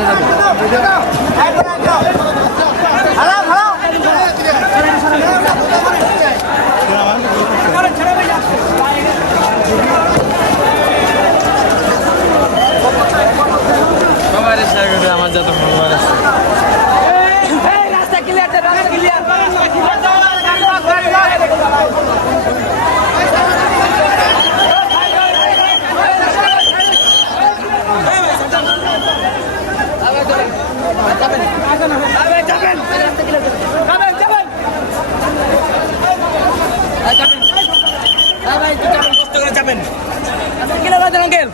যাব যাবেন কষ্ট করে যাবেন আঙ্কেল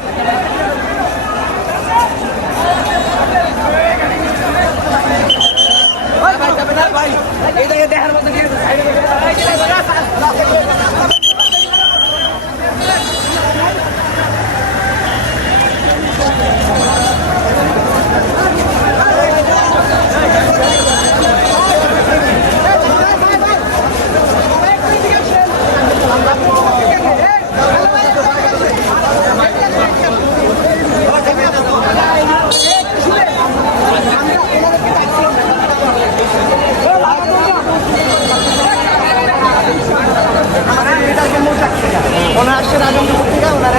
ওনারা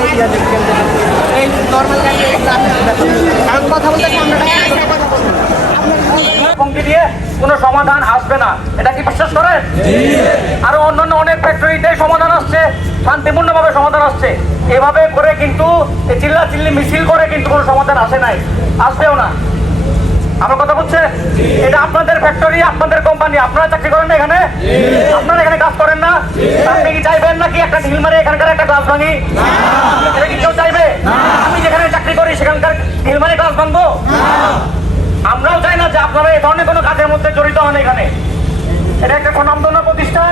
এই নর্মাল কারণ কথা বলতে বলতে পঙ্ক্তি দিয়ে কোনো সমাধান আসবে না। এটা কি বিশ্বাস করেন? আরও অন্যান্য অনেক ফ্যাক্টরিতে সমাধান আসছে। শান্তিপূর্ণভাবে সমাধান আসছে। এভাবে করে কিন্তু চিল্লা চিল্লি মিছিল করে কিন্তু কোনো সমাধান আসে নাই। আসবেও না। আমার কথা বুঝছে এটা আপনাদের ফ্যাক্টরি আপনাদের কোম্পানি আপনারা চাকরি করেন না এখানে? আপনারা এখানে কাজ করেন না? আপনি কি চাইবেন নাকি একটা ঢিল মারে এখানকার একটা গ্লাস ভাঙি? এটা কি কেউ চাইবে আমি যেখানে চাকরি করি সেখানকার ঢিল মারে গ্লাস ভাঙবো আমরাও চাই না যে আপনারা এই ধরনের কোনো কাজের মধ্যে জড়িত হন এখানে এটা একটা স্বনামধন্য প্রতিষ্ঠান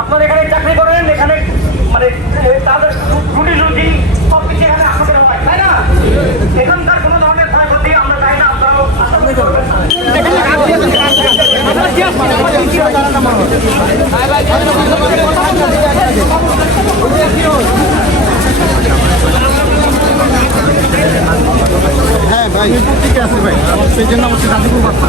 আপনারা এখানে চাকরি করেন এখানে মানে এ, তাদের রুটি রুটি সব কিছু এখানে আপনাদের হয় তাই না এখানকার কোনো ধরনের ক্ষয়ক্ষতি আমরা চাই না আপনারাও আশা করি করবেন না। হ্যাঁ ভাই পত্রিকা আছে ভাই সেই জন্য আমাকে গাজীপুর বার্তা